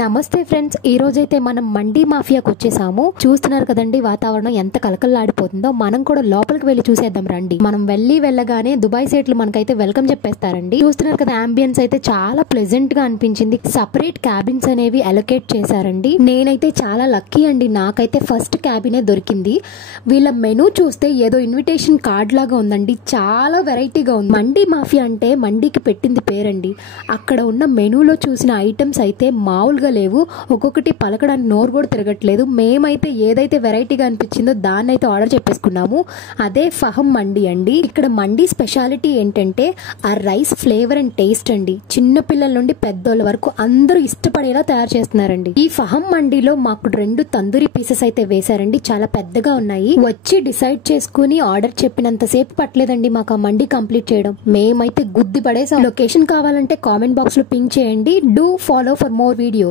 నమస్తే ఫ్రెండ్స్, ఈ రోజైతే మనం మండీ మాఫియాకి వచ్చేసాము. చూస్తున్నారు కదండి వాతావరణం ఎంత కలకల్లాడిపోతుందో. మనం కూడా లోపలికి వెళ్ళి చూసేద్దాం రండి. మనం వెళ్ళగానే దుబాయ్ సేట్లు మనకైతే వెల్కమ్ చెప్పేస్తారండి. చూస్తున్నారు కదా, అంబియన్స్ అయితే చాలా ప్లెజెంట్ గా అనిపించింది. సపరేట్ క్యాబిన్స్ అనేవి అలొకేట్ చేశారండి. నేనైతే చాలా లక్కీ అండి, నాకైతే ఫస్ట్ క్యాబినే దొరికింది. వీళ్ళ మెనూ చూస్తే ఏదో ఇన్విటేషన్ కార్డ్ లాగా ఉందండి, చాలా వెరైటీగా ఉంది. మండీ మాఫియా అంటే మండీకి పెట్టింది పేరండి. అక్కడ ఉన్న మెనూలో చూసిన ఐటమ్స్ అయితే మామూలుగా లేవు. ఒక్కొక్కటి పలకడానికి నోరు కూడా తిరగట్లేదు. మేమైతే ఏదైతే వెరైటీగా అనిపించిందో దాన్ని అయితే ఆర్డర్ చెప్పేసుకున్నాము. అదే ఫహం మండీ అండి. ఇక్కడ మండీ స్పెషాలిటీ ఏంటంటే ఆ రైస్ ఫ్లేవర్ అండ్ టేస్ట్ అండి. చిన్న పిల్లల నుండి పెద్దోళ్ళ వరకు అందరూ ఇష్టపడేలా తయారు చేస్తున్నారండి. ఈ ఫహం మండీలో మాకు 2 తందూరి పీసెస్ అయితే వేశారండి, చాలా పెద్దగా ఉన్నాయి. వచ్చి డిసైడ్ చేసుకుని ఆర్డర్ చెప్పినంత సేపు పట్టలేదండి మాకు ఆ మండీ కంప్లీట్ చేయడం. మేమైతే గుద్ది పడేసాం. లొకేషన్ కావాలంటే కామెంట్ బాక్స్ లో పింక్ చేయండి. Do follow for more videos.